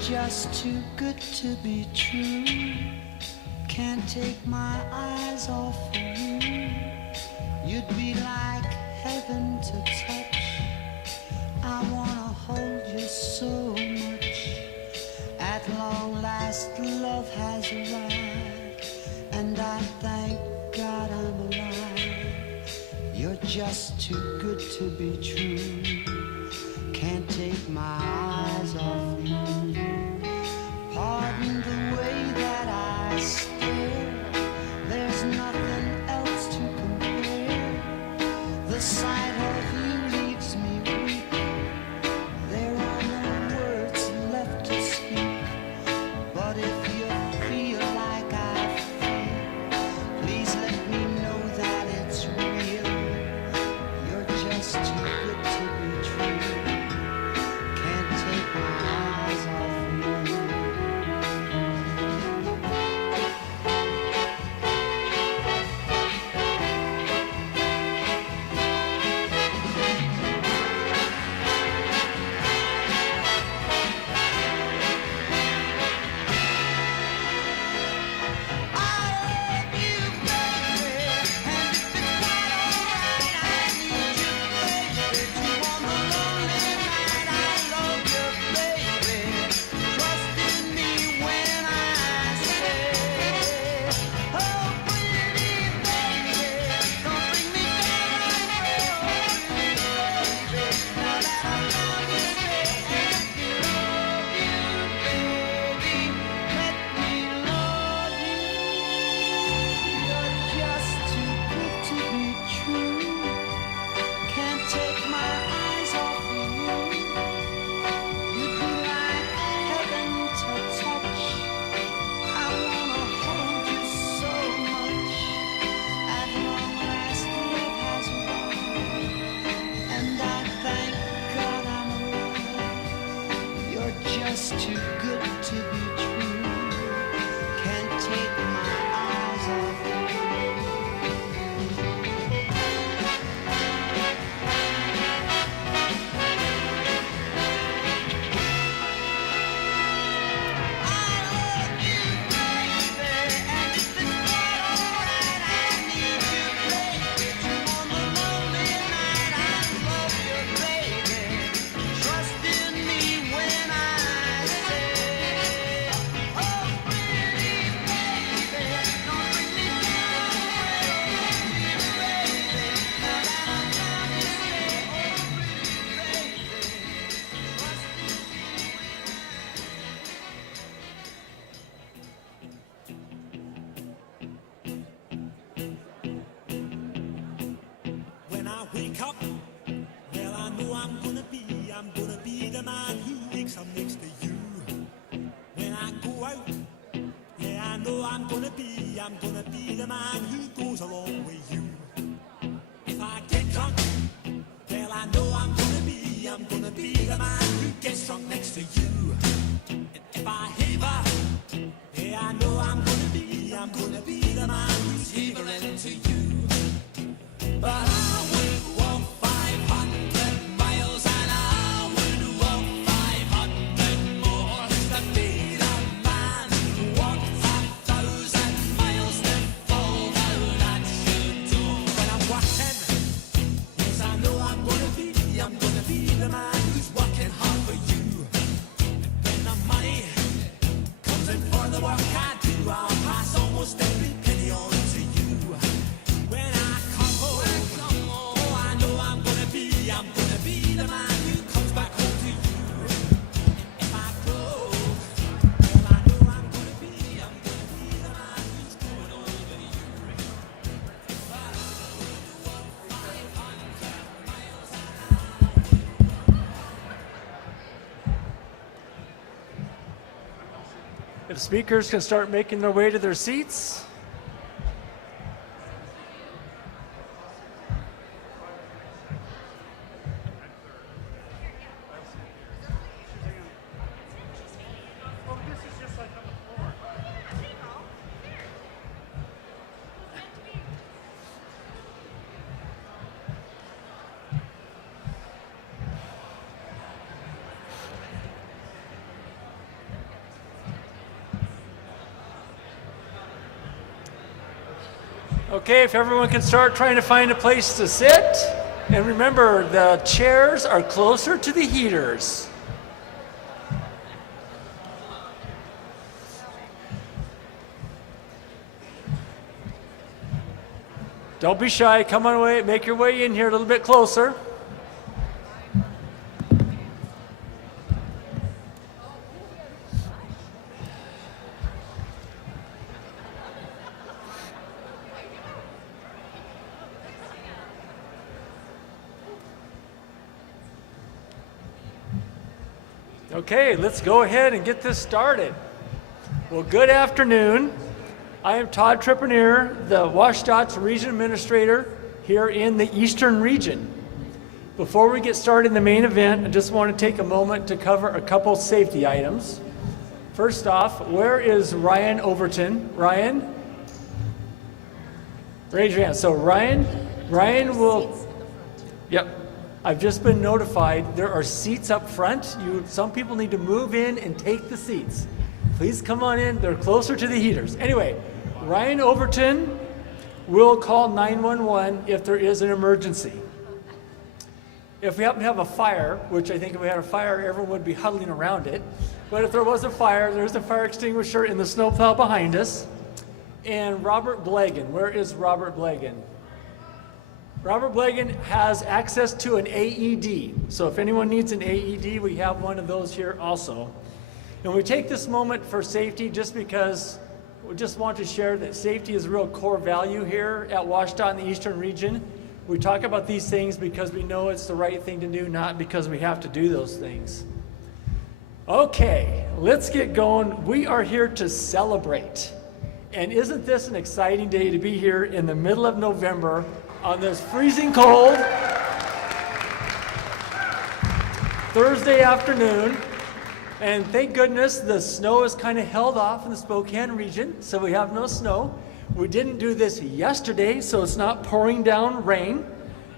Just too good to be true. Can't take my eyes off of you. You'd be like heaven to touch. I wanna hold you so much. At long last love has arrived, and I thank God I'm alive. You're just too good to be true. Can't take my eyes off you. Pardon the way that I stare. There's nothing else to compare. The sight of you leaves me weak. There are no words left to speak. But if you feel like I feel, please let me know that it's real. You're just too good to be true. Can't take my eyes off you. Just too good to be true. Can't take my eyes off you. I love you, baby, and if it's not alright, I need you, baby. On the lonely night, I love you, baby. Trust in me when I wake up, well I know I'm gonna be the man who wakes up next to you. When I go out, yeah I know I'm gonna be the man who goes along with you. If I get drunk, well I know I'm gonna be the man who gets drunk next to you. And if I haver, yeah I know I'm gonna be the man who's havering to you. But I would walk 500 miles and I would walk 500 more to be the man who walked 1,000 miles to fall down The speakers can start making their way to their seats. Okay, if everyone can start trying to find a place to sit. And remember, the chairs are closer to the heaters. Don't be shy, come on away, make your way in here a little bit closer. Okay, let's go ahead and get this started. Well, good afternoon. I am Todd Trepanier, the WSDOT's Region Administrator here in the Eastern Region. Before we get started in the main event, I just want to take a moment to cover a couple safety items. First off, where is Ryan Overton? Ryan? Raise your hand. So Ryan will, yep. I've just been notified there are seats up front. Some people need to move in and take the seats. Please come on in. They're closer to the heaters. Anyway, Ryan Overton will call 911 if there is an emergency. If we happen to have a fire, which I think if we had a fire, everyone would be huddling around it. But if there was a fire, there's a fire extinguisher in the snowplow behind us. And Robert Blagan, where is Robert Blagan? Robert Blagan has access to an AED. So if anyone needs an AED, we have one of those here also. And we take this moment for safety just because we just want to share that safety is a real core value here at WSDOT in the Eastern Region. We talk about these things because we know it's the right thing to do, not because we have to do those things. Okay, let's get going. We are here to celebrate. And isn't this an exciting day to be here in the middle of November on this freezing cold Thursday afternoon? And thank goodness the snow is kind of held off in the Spokane region, so we have no snow. We didn't do this yesterday, so it's not pouring down rain.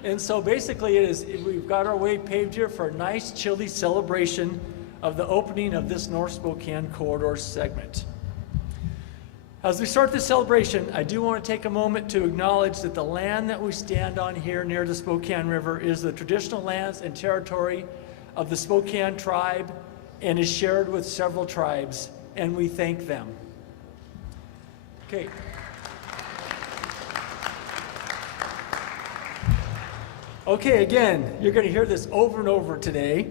And so basically we've got our way paved here for a nice chilly celebration of the opening of this North Spokane corridor segment. As we start this celebration, I do want to take a moment to acknowledge that the land that we stand on here near the Spokane River is the traditional lands and territory of the Spokane tribe and is shared with several tribes, and we thank them. Okay. Okay, again, you're going to hear this over and over today.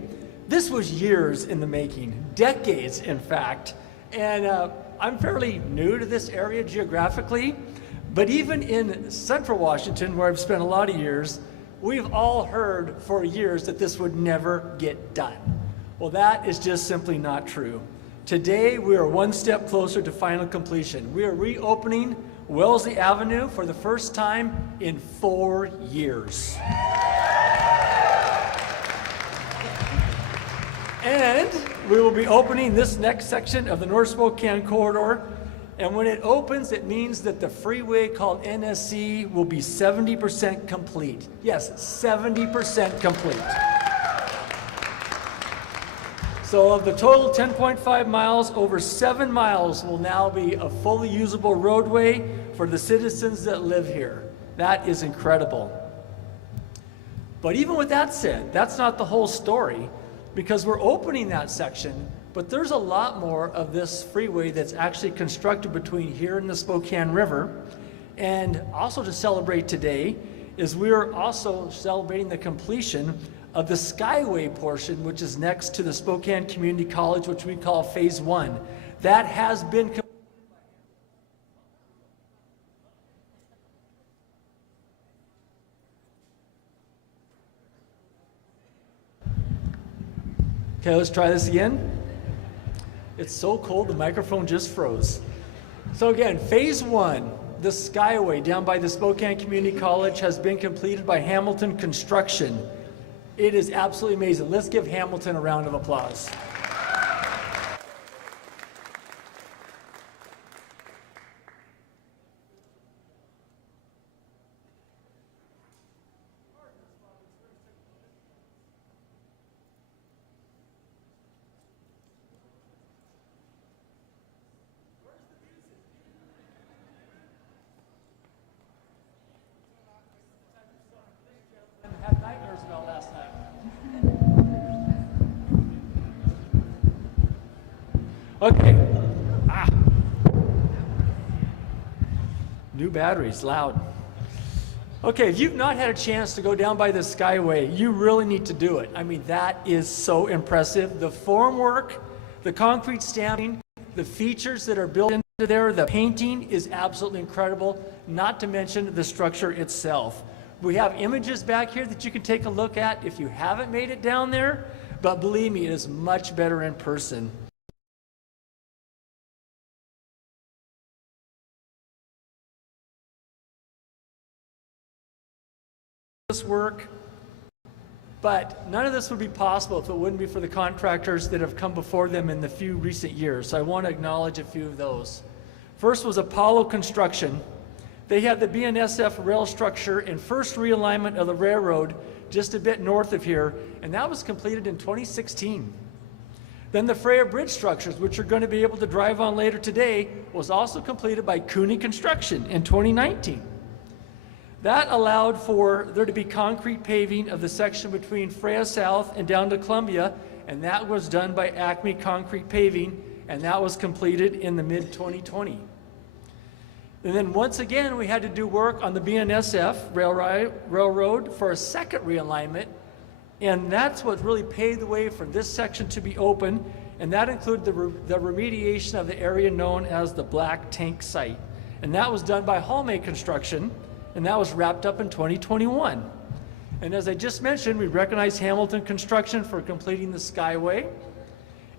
This was years in the making, decades in fact, and I'm fairly new to this area geographically, but even in Central Washington, where I've spent a lot of years, we've all heard for years that this would never get done. Well, that is just simply not true. Today, we are one step closer to final completion. We are reopening Wellesley Avenue for the first time in 4 years. And we will be opening this next section of the North Spokane corridor. And when it opens, it means that the freeway called NSC will be 70% complete. Yes, 70% complete. So of the total 10.5 miles, over 7 miles will now be a fully usable roadway for the citizens that live here. That is incredible. But even with that said, that's not the whole story, because we're opening that section, but there's a lot more of this freeway that's actually constructed between here and the Spokane River. And also to celebrate today is we are also celebrating the completion of the Skyway portion, which is next to the Spokane Community College, which we call Phase 1. That has been completed. Okay, let's try this again. It's so cold, the microphone just froze. So again, phase one, the Skyway down by the Spokane Community College has been completed by Hamilton Construction. It is absolutely amazing. Let's give Hamilton a round of applause. Had nightmares about last night. Okay. New batteries, loud. Okay, if you've not had a chance to go down by the Skyway, you really need to do it. I mean, that is so impressive. The formwork, the concrete stamping, the features that are built into there, the painting is absolutely incredible, not to mention the structure itself. We have images back here that you can take a look at if you haven't made it down there, but believe me, it is much better in person. This work, but none of this would be possible if it wouldn't be for the contractors that have come before them in the few recent years. So I want to acknowledge a few of those. First was Apollo Construction. They had the BNSF rail structure and first realignment of the railroad just a bit north of here, and that was completed in 2016. Then the Freya bridge structures, which you're going to be able to drive on later today, was also completed by Cooney Construction in 2019. That allowed for there to be concrete paving of the section between Freya South and down to Columbia, and that was done by Acme Concrete Paving, and that was completed in the mid-2020. And then once again, we had to do work on the BNSF railroad for a second realignment, and that's what really paved the way for this section to be open, and that included the remediation of the area known as the Black Tank Site. And that was done by Hallmay Construction, and that was wrapped up in 2021. And as I just mentioned, we recognize Hamilton Construction for completing the Skyway,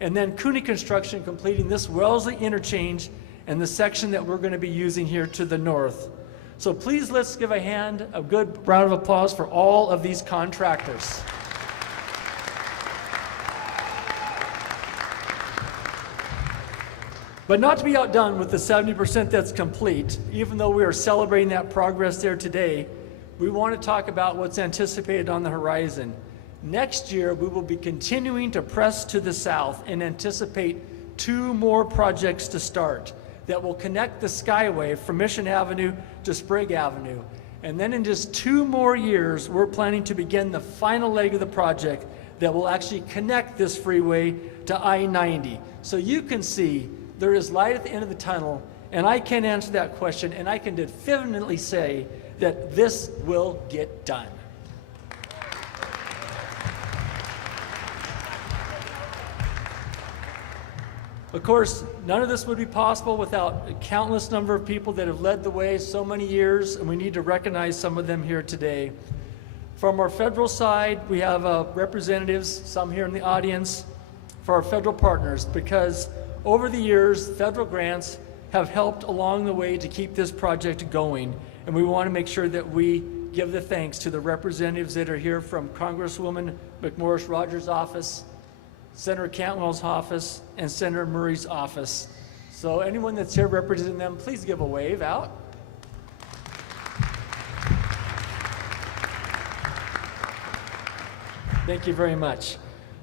and then Cooney Construction completing this Wellesley interchange and the section that we're going to be using here to the north. So please let's give a good round of applause for all of these contractors. But not to be outdone with the 70% that's complete, even though we are celebrating that progress there today, we want to talk about what's anticipated on the horizon. Next year, we will be continuing to press to the south and anticipate 2 more projects to start that will connect the Skyway from Mission Avenue to Sprague Avenue. And then in just 2 more years, we're planning to begin the final leg of the project that will actually connect this freeway to I-90. So you can see there is light at the end of the tunnel, and I can answer that question, and I can definitively say that this will get done. Of course, none of this would be possible without a countless number of people that have led the way so many years, and we need to recognize some of them here today. From our federal side, we have representatives, some here in the audience, for our federal partners, because over the years, federal grants have helped along the way to keep this project going, and we want to make sure that we give the thanks to the representatives that are here from Congresswoman McMorris Rogers' office, Senator Cantwell's office, and Senator Murray's office. So anyone that's here representing them, please give a wave out. Thank you very much.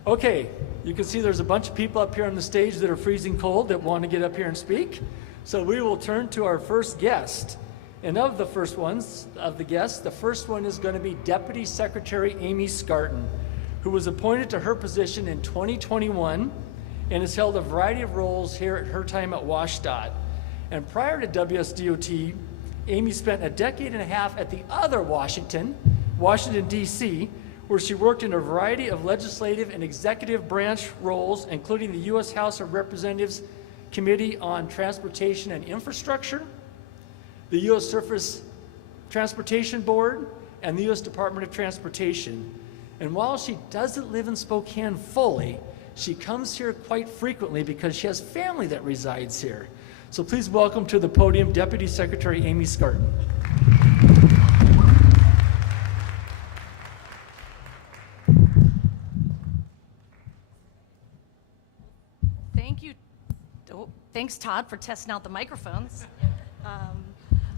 Okay, you can see there's a bunch of people up here on the stage that are freezing cold that want to get up here and speak. So we will turn to our first guest. And of the first ones, of the guests, the first one is going to be Deputy Secretary Amy Scarton, who was appointed to her position in 2021 and has held a variety of roles here at her time at WSDOT. And prior to WSDOT, Amy spent a decade and a half at the other Washington, D.C., where she worked in a variety of legislative and executive branch roles, including the U.S. House of Representatives Committee on Transportation and Infrastructure, the U.S. Surface Transportation Board, and the U.S. Department of Transportation. And while she doesn't live in Spokane fully, She comes here quite frequently because she has family that resides here. So please welcome to the podium Deputy Secretary Amy Scarton. Thank you. Oh, thanks, Todd, for testing out the microphones.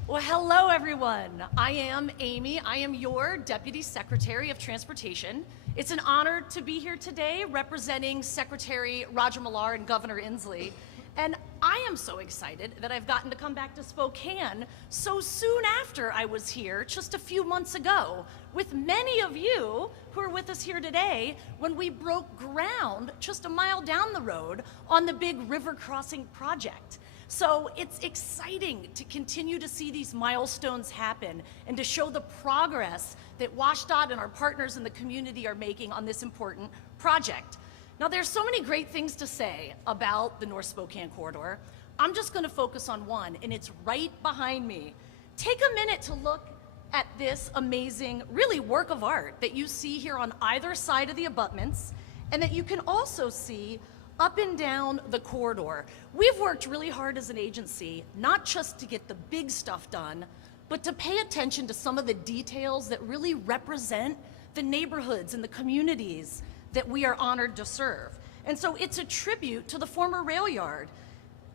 Well, hello, everyone. I am Amy. I am your Deputy Secretary of Transportation. It's an honor to be here today representing Secretary Roger Millar and Governor Inslee. And I am so excited that I've gotten to come back to Spokane so soon after I was here just a few months ago with many of you who are with us here today when we broke ground just a mile down the road on the big river crossing project. So it's exciting to continue to see these milestones happen and to show the progress that WSDOT and our partners in the community are making on this important project. Now, there's so many great things to say about the North Spokane corridor. I'm just going to focus on one, and it's right behind me. Take a minute to look at this amazing, really work of art that you see here on either side of the abutments, and that you can also see up and down the corridor. We've worked really hard as an agency, not just to get the big stuff done, but to pay attention to some of the details that really represent the neighborhoods and the communities that we are honored to serve. And so it's a tribute to the former rail yard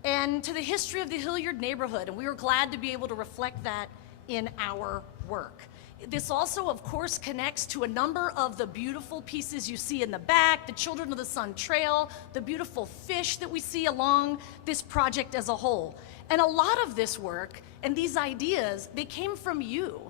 and to the history of the Hilliard neighborhood, and we were glad to be able to reflect that in our work. This also, of course, connects to a number of the beautiful pieces you see in the back, the Children of the Sun Trail, the beautiful fish that we see along this project as a whole. And a lot of this work and these ideas, they came from you.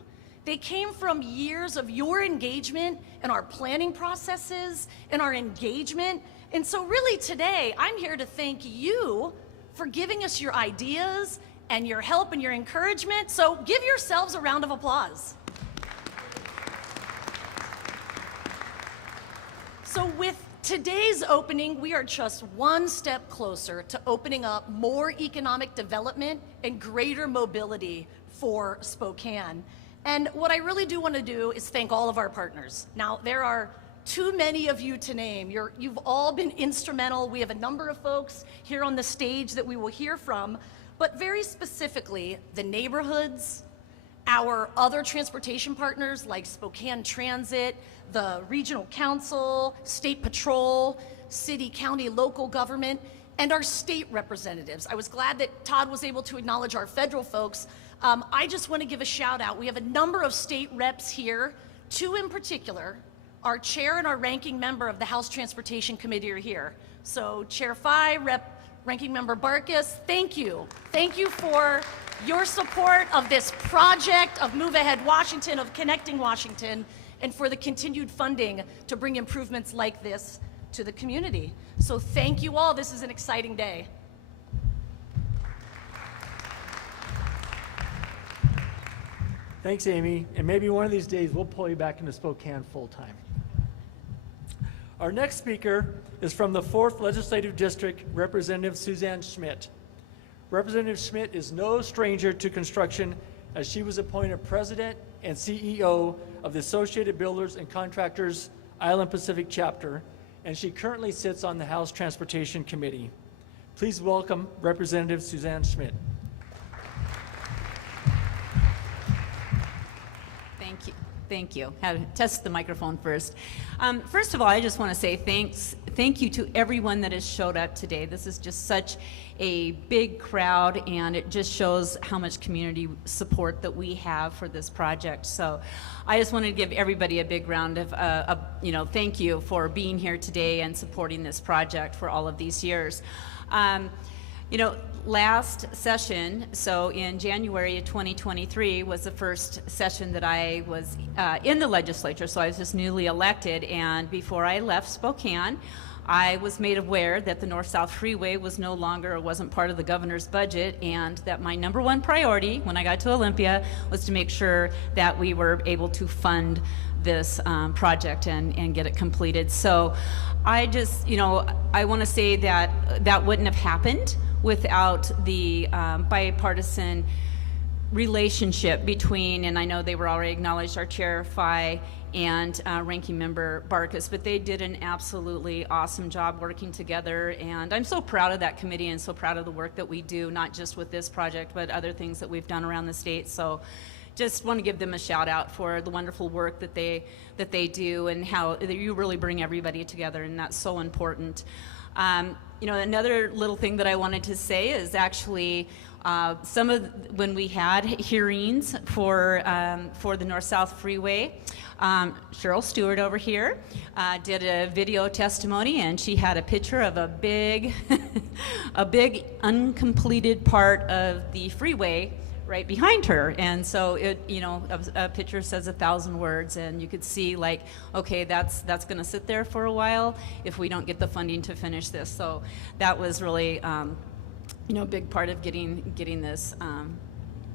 They came from years of your engagement in our planning processes and our engagement. And so really today, I'm here to thank you for giving us your ideas and your help and your encouragement. So give yourselves a round of applause. So with today's opening, we are just one step closer to opening up more economic development and greater mobility for Spokane. And what I really do want to do is thank all of our partners. Now, there are too many of you to name. You've all been instrumental. We have a number of folks here on the stage that we will hear from, but very specifically, the neighborhoods, our other transportation partners like Spokane Transit, the Regional Council, State Patrol, city, county, local government, and our state representatives. I was glad that Todd was able to acknowledge our federal folks. I just want to give a shout out. We have a number of state reps here, two in particular. Our chair and our ranking member of the House Transportation Committee are here. So Chair Fye, Ranking Member Barkas, thank you. Thank you for your support of this project, of Move Ahead Washington, of Connecting Washington, and for the continued funding to bring improvements like this to the community. So thank you all. This is an exciting day. Thanks, Amy. And maybe one of these days we'll pull you back into Spokane full time. Our next speaker is from the 4th Legislative District, Representative Suzanne Schmidt. Representative Schmidt is no stranger to construction, as she was appointed President and CEO of the Associated Builders and Contractors Island Pacific Chapter, and she currently sits on the House Transportation Committee. Please welcome Representative Suzanne Schmidt. Thank you. Had to test the microphone first. First of all, I just want to say thank you to everyone that has showed up today. This is just such a big crowd, and it just shows how much community support that we have for this project. So I just wanted to give everybody a big round of, thank you for being here today and supporting this project for all of these years. Last session, so in January of 2023, was the first session that I was in the legislature, so I was just newly elected, and before I left Spokane, I was made aware that the North South Freeway was no longer or wasn't part of the governor's budget, and that my number one priority when I got to Olympia was to make sure that we were able to fund this project and get it completed. So I just, I want to say that that wouldn't have happened without the bipartisan relationship between, and I know they were already acknowledged, our chair, Phi, and ranking member Barkus, but they did an absolutely awesome job working together, and I'm so proud of that committee and so proud of the work that we do, not just with this project, but other things that we've done around the state. So just want to give them a shout out for the wonderful work that they do and how you really bring everybody together, and that's so important. You know, another little thing that I wanted to say is actually when we had hearings for the North South Freeway, Cheryl Stewart over here did a video testimony, and she had a picture of a big, a big uncompleted part of the freeway right behind her. And so it, you know, a picture says 1,000 words, and you could see like, okay, that's going to sit there for a while if we don't get the funding to finish this. So that was really, you know, a big part of getting this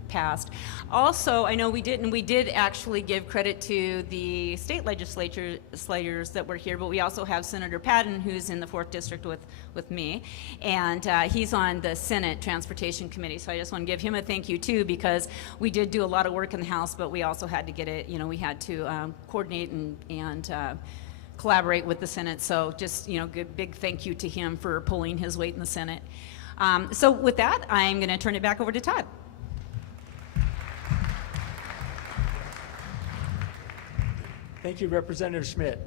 passed. Also, I know we did actually give credit to the state legislators that were here, but we also have Senator Patton, who's in the 4th District with me, and he's on the Senate Transportation Committee, so I just want to give him a thank you too, because we did do a lot of work in the House, but we also had to get it, you know, we had to coordinate and collaborate with the Senate, so just, you know, big thank you to him for pulling his weight in the Senate. So with that, I'm going to turn it back over to Todd. Thank you, Representative Schmidt.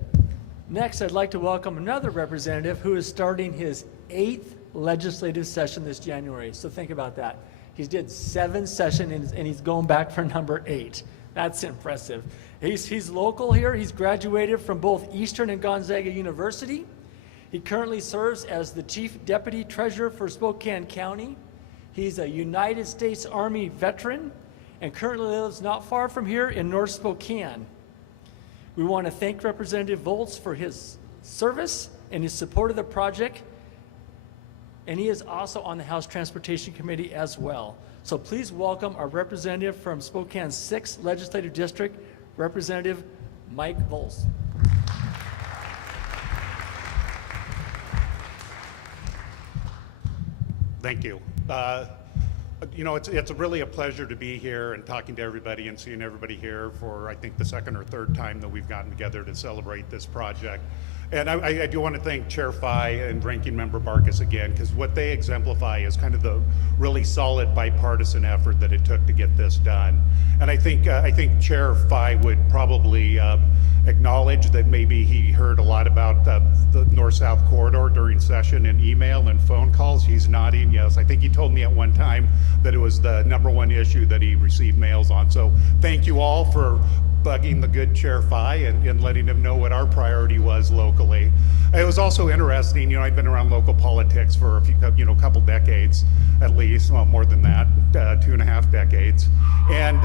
Next, I'd like to welcome another representative who is starting his 8th legislative session this January. So think about that. He did 7 sessions and he's going back for number 8. That's impressive. He's local here. He's graduated from both Eastern and Gonzaga University. He currently serves as the Chief Deputy Treasurer for Spokane County. He's a United States Army veteran and currently lives not far from here in North Spokane. We want to thank Representative Volz for his service and his support of the project, and he is also on the House Transportation Committee as well. So please welcome our representative from Spokane's 6th Legislative District, Representative Mike Volz. Thank you. You know, it's really a pleasure to be here and talking to everybody and seeing everybody here for, I think, the 2nd or 3rd time that we've gotten together to celebrate this project. And I do want to thank Chair Phi and Ranking Member Barkus again, because what they exemplify is kind of the really solid bipartisan effort that it took to get this done. And I think Chair Phi would probably acknowledge that maybe he heard a lot about the North-South corridor during session in email and phone calls. He's nodding yes. I think he told me at one time that it was the #1 issue that he received mails on. So thank you all for bugging the good Chair Phi and letting him know what our priority was locally. It was also interesting, you know, I've been around local politics for a few, you know, couple decades at least, well, more than that, 2.5 decades. And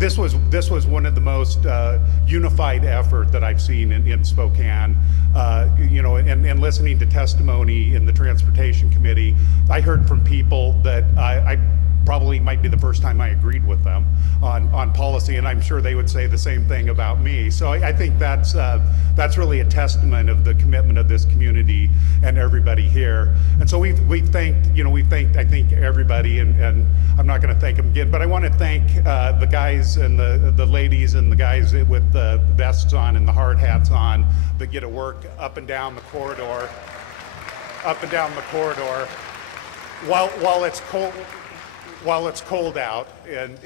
this was one of the most unified effort that I've seen in Spokane. You know, and listening to testimony in the Transportation Committee, I heard from people that I probably might be the first time I agreed with them on policy, and I'm sure they would say the same thing about me. So I think that's really a testament of the commitment of this community and everybody here. And so we've thanked, you know, I think everybody, and I'm not going to thank them again, but I want to thank the guys and the ladies and the guys with the vests on and the hard hats on that get to work up and down the corridor, while it's cold. While it's cold out and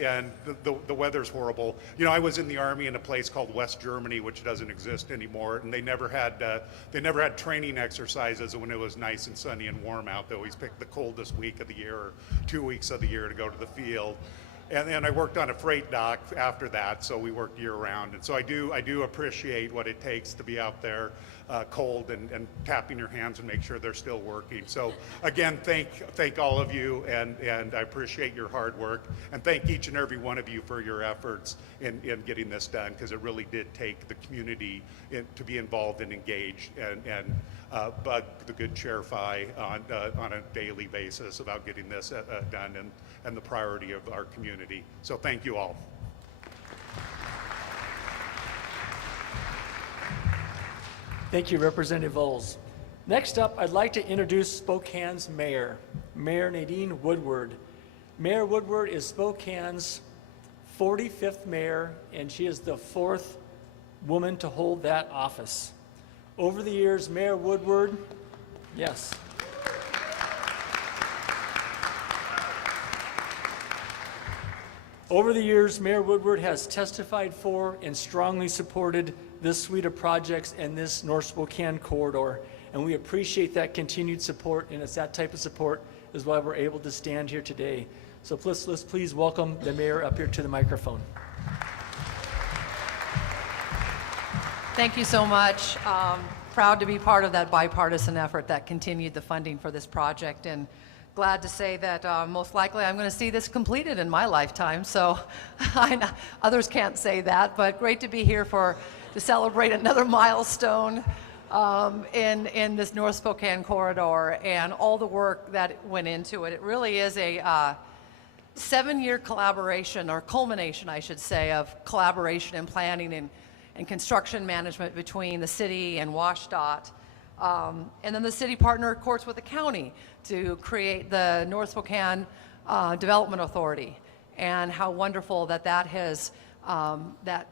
the weather's horrible. You know, I was in the Army in a place called West Germany, which doesn't exist anymore, and they never had training exercises when it was nice and sunny and warm out. They always picked the coldest week of the year or 2 weeks of the year to go to the field. And I worked on a freight dock after that, so we worked year round. And so I do appreciate what it takes to be out there cold and tapping your hands and make sure they're still working. So again, thank all of you, and I appreciate your hard work, and thank each and every one of you for your efforts in getting this done, because it really did take the community to be involved and engaged and bug the good Chair Phi on a daily basis about getting this done and the priority of our community. So thank you all. Thank you, Representative Volz. Next up, I'd like to introduce Spokane's mayor, Mayor Nadine Woodward. Mayor Woodward is Spokane's 45th mayor, and she is the 4th woman to hold that office. Over the years, Mayor Woodward, yes. Over the years, Mayor Woodward has testified for and strongly supported this suite of projects and this North Spokane corridor. And we appreciate that continued support, and it's that type of support is why we're able to stand here today. So let's please welcome the mayor up here to the microphone. Thank you so much. Proud to be part of that bipartisan effort that continued the funding for this project, and glad to say that most likely I'm going to see this completed in my lifetime. So others can't say that, but great to be here to celebrate another milestone in this North Spokane corridor and all the work that went into it. It really is a 7-year collaboration, or culmination, I should say, of collaboration and planning and construction management between the city and WSDOT. And then the city partnered, of course, with the county to create the North Spokane Development Authority, and how wonderful that has that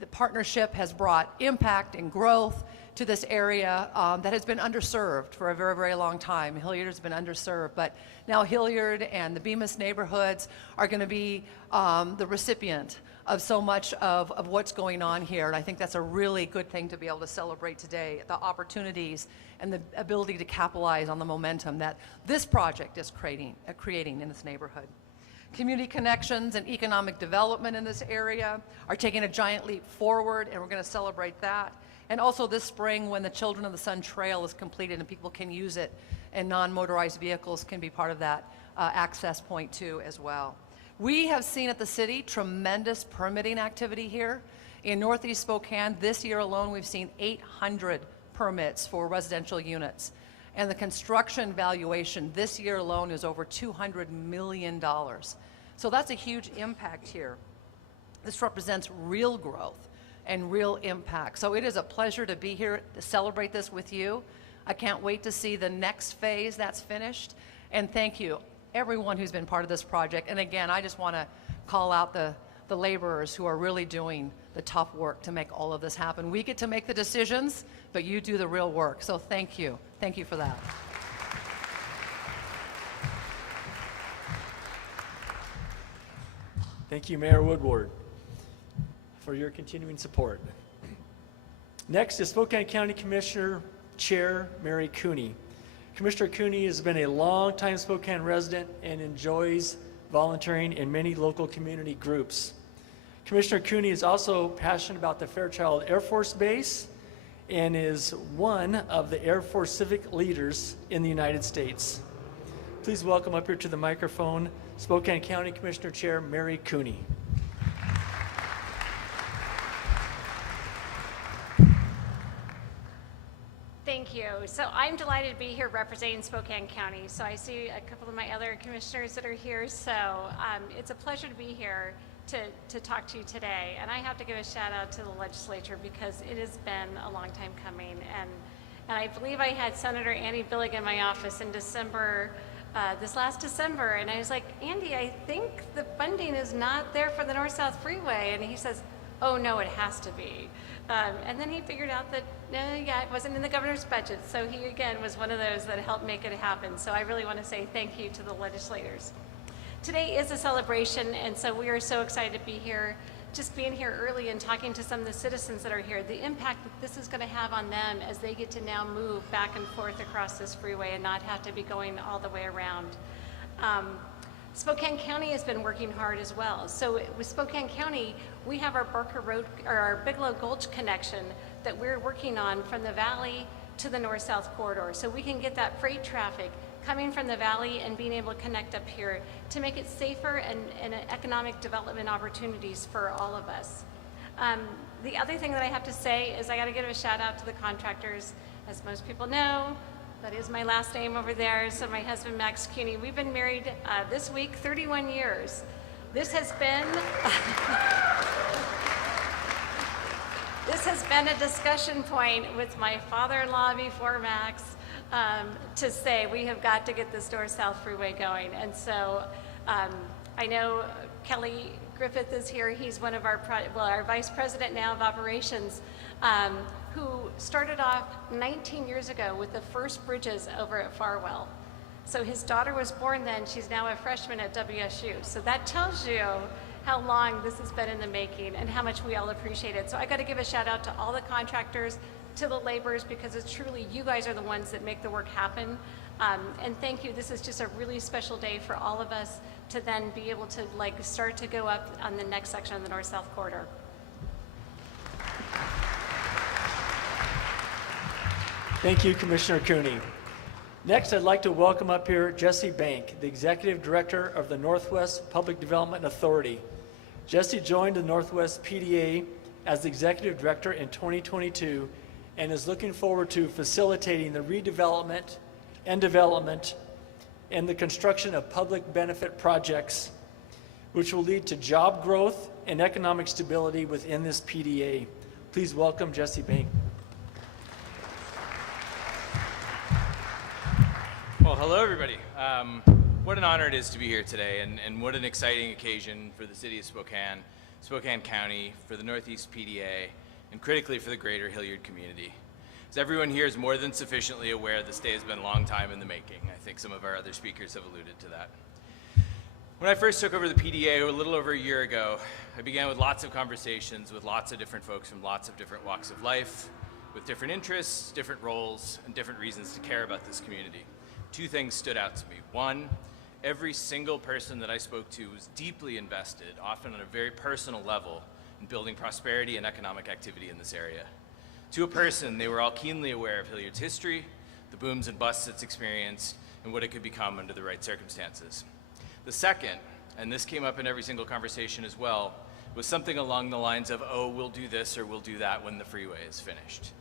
the partnership has brought impact and growth to this area that has been underserved for a very, very long time. Hilliard has been underserved, but now Hilliard and the Bemis neighborhoods are going to be the recipient of so much of what's going on here. And I think that's a really good thing to be able to celebrate today, the opportunities and the ability to capitalize on the momentum that this project is creating in this neighborhood. Community connections and economic development in this area are taking a giant leap forward, and we're going to celebrate that. And also this spring, when the Children of the Sun Trail is completed and people can use it, and non-motorized vehicles can be part of that access point too as well. We have seen at the city tremendous permitting activity here. In Northeast Spokane, this year alone, we've seen 800 permits for residential units. And the construction valuation this year alone is over $200 million. So that's a huge impact here. This represents real growth and real impact. So it is a pleasure to be here to celebrate this with you. I can't wait to see the next phase that's finished. And thank you, everyone who's been part of this project. And again, I just want to call out the laborers who are really doing the tough work to make all of this happen. We get to make the decisions, but you do the real work. So thank you. Thank you for that. Thank you, Mayor Woodward, for your continuing support. Next is Spokane County Commissioner Chair Mary Cooney. Commissioner Cooney has been a longtime Spokane resident and enjoys volunteering in many local community groups. Commissioner Cooney is also passionate about the Fairchild Air Force Base and is one of the Air Force civic leaders in the United States. Please welcome up here to the microphone Spokane County Commissioner Chair Mary Cooney. Thank you. So I'm delighted to be here representing Spokane County. So I see a couple of my other commissioners that are here. So it's a pleasure to be here to talk to you today. And I have to give a shout out to the legislature because it has been a long time coming. And I believe I had Senator Andy Billig in my office in December, this last December. And I was like, Andy, I think the funding is not there for the North South Freeway. And he says, oh no, it has to be. And then he figured out that, yeah, it wasn't in the governor's budget. So he, again, was one of those that helped make it happen. So I really want to say thank you to the legislators. Today is a celebration, and so we are so excited to be here. Just being here early and talking to some of the citizens that are here, the impact that this is going to have on them as they get to now move back and forth across this freeway and not have to be going all the way around. Spokane County has been working hard as well. So with Spokane County, we have our Barker Road, or our Bigelow Gulch connection that we're working on from the valley to the north-south corridor. So we can get that freight traffic coming from the valley and being able to connect up here to make it safer and economic development opportunities for all of us. The other thing that I have to say is I got to give a shout out to the contractors. As most people know, that is my last name over there. So my husband, Max Cooney, we've been married this week 31 years. This has been this has been a discussion point with my father-in-law before Max to say we have got to get this North South Freeway going. And so I know Kelly Griffith is here. He's one of our vice president now of operations, who started off 19 years ago with the first bridges over at Farwell. So his daughter was born then. She's now a freshman at WSU. So that tells you how long this has been in the making and how much we all appreciate it. So I got to give a shout out to all the contractors, to the laborers, because it's truly you guys are the ones that make the work happen. And thank you. This is just a really special day for all of us to then be able to start to go up on the next section of the North-South corridor. Thank you, Commissioner Cooney. Next, I'd like to welcome up here Jesse Bank, the Executive Director of the Northwest Public Development Authority. Jesse joined the Northwest PDA as the Executive Director in 2022 and is looking forward to facilitating the redevelopment and development and the construction of public benefit projects, which will lead to job growth and economic stability within this PDA. Please welcome Jesse Bank. Well, hello everybody. What an honor it is to be here today, and what an exciting occasion for the city of Spokane, Spokane County, for the Northeast PDA, and critically for the greater Hilliard community. As everyone here is more than sufficiently aware, this day has been a long time in the making. I think some of our other speakers have alluded to that. When I first took over the PDA a little over a year ago, I began with lots of conversations with lots of different folks from lots of different walks of life, with different interests, different roles, and different reasons to care about this community. Two things stood out to me. One, every single person that I spoke to was deeply invested, often on a very personal level, in building prosperity and economic activity in this area. To a person, they were all keenly aware of Hilliard's history, the booms and busts it's experienced, and what it could become under the right circumstances. The second, and this came up in every single conversation as well, was something along the lines of, oh, we'll do this or we'll do that when the freeway is finished.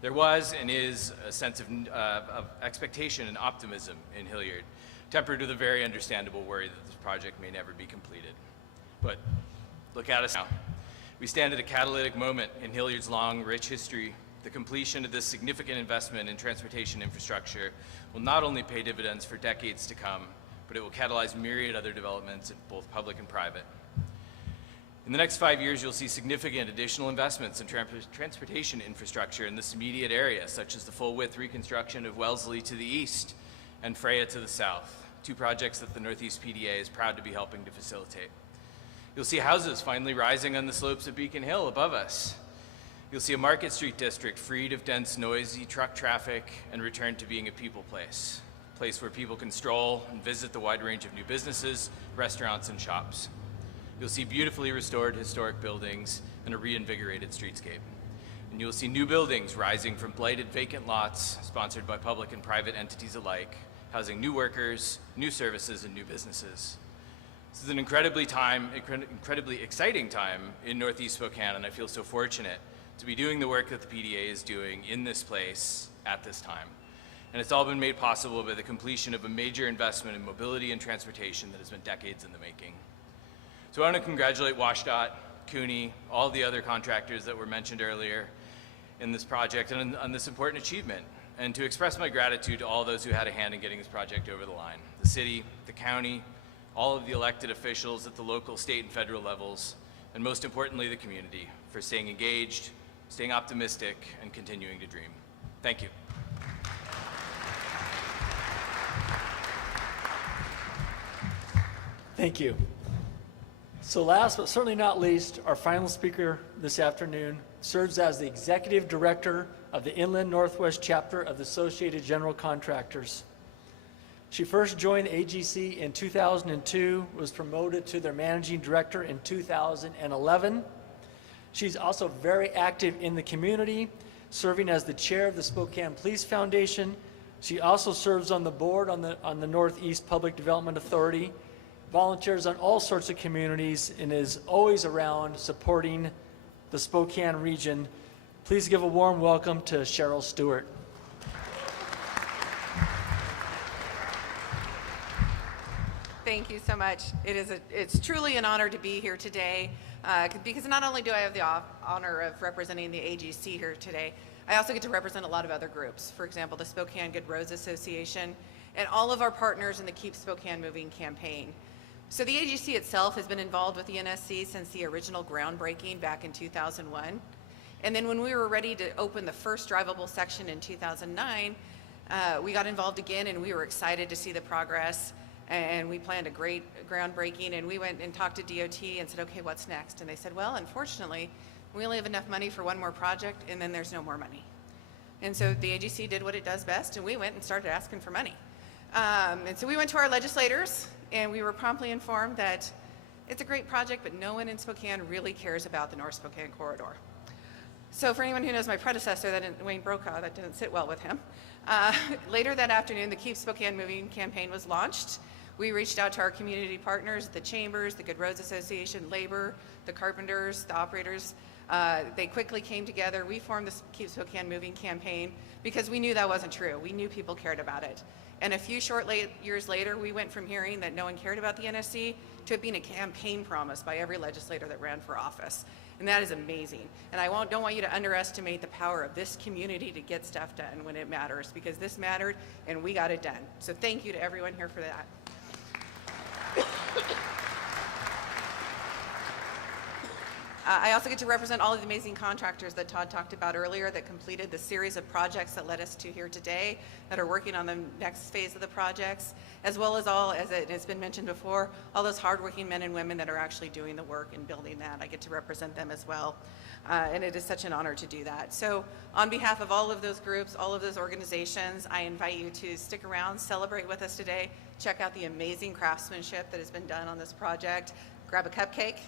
There was and is a sense of expectation and optimism in Hilliard, tempered with a very understandable worry that this project may never be completed. But look at us now. We stand at a catalytic moment in Hilliard's long, rich history. The completion of this significant investment in transportation infrastructure will not only pay dividends for decades to come, but it will catalyze myriad other developments in both public and private. In the next 5 years, you'll see significant additional investments in transportation infrastructure in this immediate area, such as the full-width reconstruction of Wellesley to the east and Freya to the south, two projects that the Northeast PDA is proud to be helping to facilitate. You'll see houses finally rising on the slopes of Beacon Hill above us. You'll see a Market Street district freed of dense, noisy truck traffic and returned to being a people place, a place where people can stroll and visit the wide range of new businesses, restaurants, and shops. You'll see beautifully restored historic buildings and a reinvigorated streetscape. And you'll see new buildings rising from blighted vacant lots sponsored by public and private entities alike, housing new workers, new services, and new businesses. This is an incredibly exciting time in Northeast Spokane, and I feel so fortunate to be doing the work that the PDA is doing in this place at this time. And it's all been made possible by the completion of a major investment in mobility and transportation that has been decades in the making. So I want to congratulate WSDOT, Cooney, all the other contractors that were mentioned earlier in this project and on this important achievement, and to express my gratitude to all those who had a hand in getting this project over the line. The city, the county, all of the elected officials at the local, state, and federal levels, and most importantly, the community, for staying engaged, staying optimistic, and continuing to dream. Thank you. Thank you. So last but certainly not least, our final speaker this afternoon serves as the Executive Director of the Inland Northwest Chapter of the Associated General Contractors. She first joined the AGC in 2002, was promoted to their Managing Director in 2011. She's also very active in the community, serving as the chair of the Spokane Police Foundation. She also serves on the board on the Northeast Public Development Authority, volunteers on all sorts of communities, and is always around supporting the Spokane region. Please give a warm welcome to Cheryl Stewart. Thank you so much. It's truly an honor to be here today because not only do I have the honor of representing the AGC here today, I also get to represent a lot of other groups. For example, the Spokane Good Roads Association and all of our partners in the Keep Spokane Moving campaign. So the AGC itself has been involved with the NSC since the original groundbreaking back in 2001. And then when we were ready to open the first drivable section in 2009, we got involved again, and we were excited to see the progress. And we planned a great groundbreaking, and we went and talked to DOT and said, okay, what's next? And they said, well, unfortunately, we only have enough money for one more project, and then there's no more money. And so the AGC did what it does best, and we went and started asking for money. And so we went to our legislators, and we were promptly informed that it's a great project, but no one in Spokane really cares about the North Spokane corridor. So for anyone who knows my predecessor, Wayne Brokaw, that didn't sit well with him. Later that afternoon, the Keep Spokane Moving campaign was launched. We reached out to our community partners, the chambers, the Good Roads Association, labor, the carpenters, the operators. They quickly came together. We formed the Keep Spokane Moving campaign because we knew that wasn't true. We knew people cared about it. And a few short years later, we went from hearing that no one cared about the NSC to it being a campaign promise by every legislator that ran for office. And that is amazing. And I don't want you to underestimate the power of this community to get stuff done when it matters, because this mattered and we got it done. So thank you to everyone here for that. I also get to represent all of the amazing contractors that Todd talked about earlier that completed the series of projects that led us to here today, that are working on the next phase of the projects, as well as all, as it's been mentioned before, all those hardworking men and women that are actually doing the work and building that. I get to represent them as well, and it is such an honor to do that. So on behalf of all of those groups, all of those organizations, I invite you to stick around, celebrate with us today, check out the amazing craftsmanship that has been done on this project, grab a cupcake,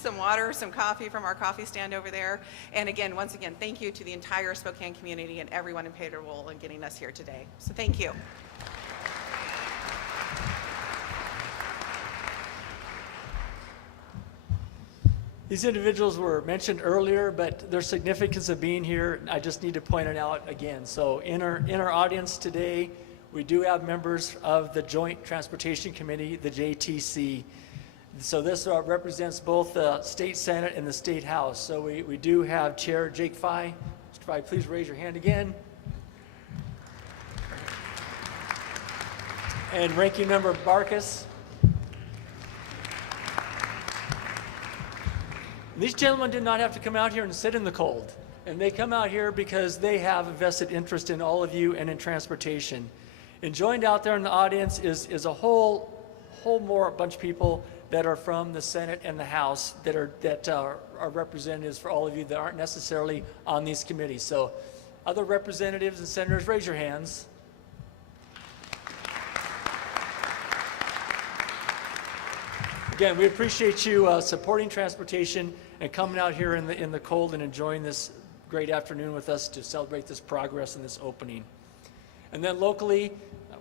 some water, some coffee from our coffee stand over there. And again, once again, thank you to the entire Spokane community and everyone who played a role in getting us here today. So thank you. These individuals were mentioned earlier, but their significance of being here, I just need to point it out again. So in our audience today, we do have members of the Joint Transportation Committee, the JTC. So this represents both the State Senate and the State House. So we do have Chair Jake Fye. Mr. Fye, please raise your hand again. And Ranking Member Barkas. These gentlemen did not have to come out here and sit in the cold. And they come out here because they have a vested interest in all of you and in transportation. And joined out there in the audience is a whole bunch of people that are from the Senate and the House that are representatives for all of you that aren't necessarily on these committees. So other representatives and senators, raise your hands. Again, we appreciate you supporting transportation and coming out here in the cold and enjoying this great afternoon with us to celebrate this progress and this opening. And then locally,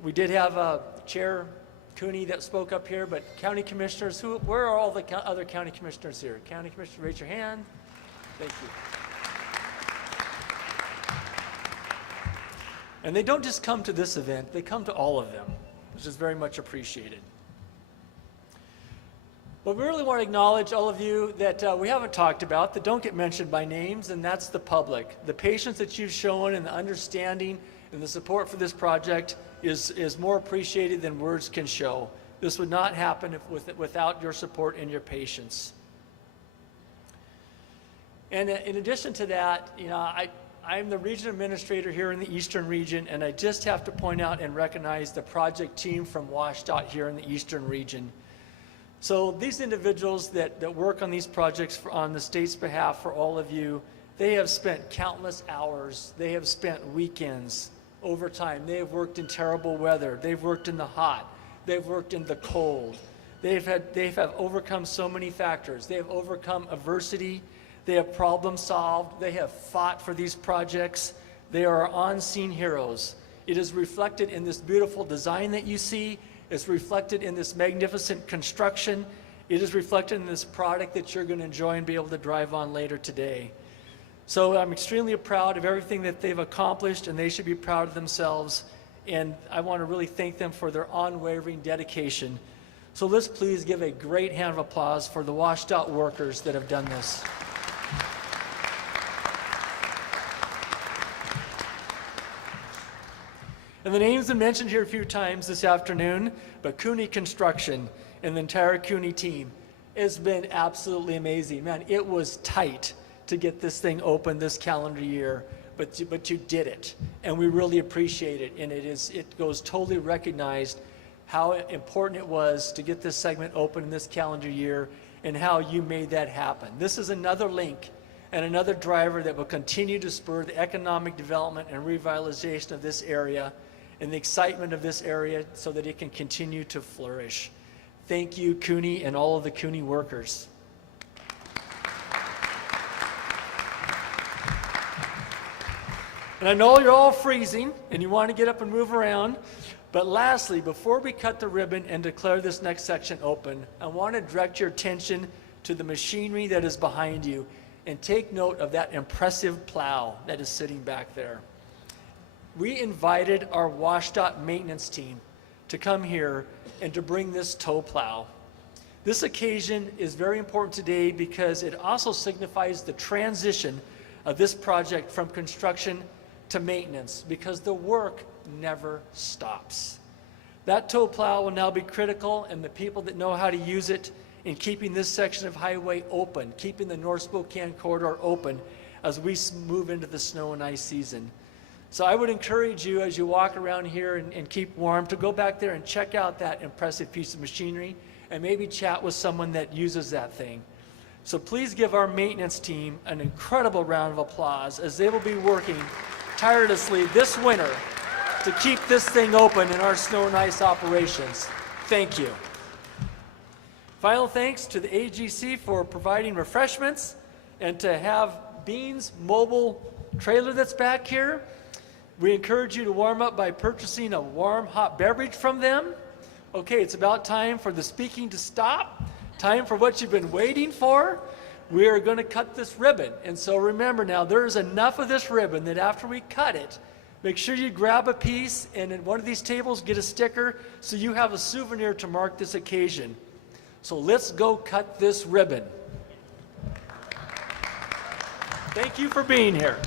we did have Chair Cooney that spoke up here, but county commissioners, where are all the other county commissioners here? County commissioner, raise your hand. Thank you. And they don't just come to this event, they come to all of them, which is very much appreciated. But we really want to acknowledge all of you that we haven't talked about, that don't get mentioned by names, and that's the public. The patience that you've shown and the understanding and the support for this project is more appreciated than words can show. This would not happen without your support and your patience. And in addition to that, I'm the region administrator here in the Eastern region, and I just have to point out and recognize the project team from WSDOT here in the Eastern region. So these individuals that work on these projects on the state's behalf for all of you, they have spent countless hours. They have spent weekends, overtime. They have worked in terrible weather. They've worked in the hot. They've worked in the cold. They have overcome so many factors. They have overcome adversity. They have problem solved. They have fought for these projects. They are on-scene heroes. It is reflected in this beautiful design that you see. It's reflected in this magnificent construction. It is reflected in this product that you're going to enjoy and be able to drive on later today. So I'm extremely proud of everything that they've accomplished, and they should be proud of themselves. And I want to really thank them for their unwavering dedication. So let's please give a great hand of applause for the WSDOT workers that have done this. And the names have been mentioned here a few times this afternoon, but Cooney Construction. and the entire CUNY team. It's been absolutely amazing. Man, it was tight to get this thing open this calendar year, but you did it, and we really appreciate it. And it goes totally recognized how important it was to get this segment open in this calendar year and how you made that happen. This is another link and another driver that will continue to spur the economic development and revitalization of this area and the excitement of this area so that it can continue to flourish. Thank you, CUNY, and all of the CUNY workers. And I know you're all freezing and you want to get up and move around, but lastly, before we cut the ribbon and declare this next section open, I want to direct your attention to the machinery that is behind you and take note of that impressive plow that is sitting back there. We invited our WSDOT maintenance team to come here and to bring this tow plow. This occasion is very important today because it also signifies the transition of this project from construction to maintenance, because the work never stops. That tow plow will now be critical, and the people that know how to use it in keeping this section of highway open, keeping the North Spokane corridor open as we move into the snow and ice season. So I would encourage you as you walk around here and keep warm to go back there and check out that impressive piece of machinery and maybe chat with someone that uses that thing. So please give our maintenance team an incredible round of applause as they will be working tirelessly this winter to keep this thing open in our snow and ice operations. Thank you. Final thanks to the AGC for providing refreshments and to have Bean's mobile trailer that's back here. We encourage you to warm up by purchasing a warm, hot beverage from them. Okay, it's about time for the speaking to stop. Time for what you've been waiting for. We are going to cut this ribbon. And so remember now, there's enough of this ribbon that after we cut it, make sure you grab a piece and at one of these tables get a sticker so you have a souvenir to mark this occasion. So let's go cut this ribbon. Thank you for being here.